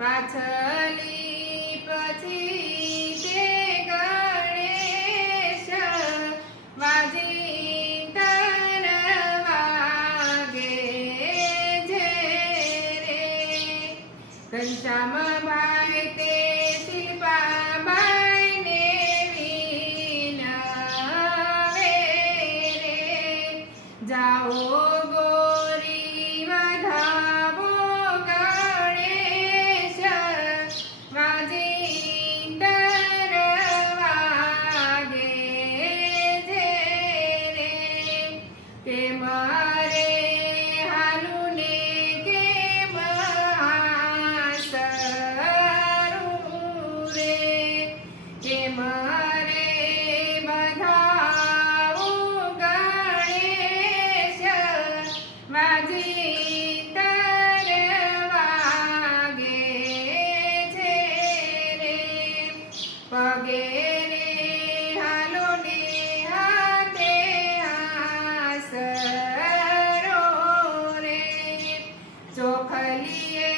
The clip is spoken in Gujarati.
પાછલી પછી તે ગણેશ વાજી તર વાગે છે રે ઘનશ્યામ જાઓ ગોરી વધાવો ગણેશ. વાજી વાગે છે રે. તે મારે હાલુને કે મહાસરું રે? કે મા Kylie.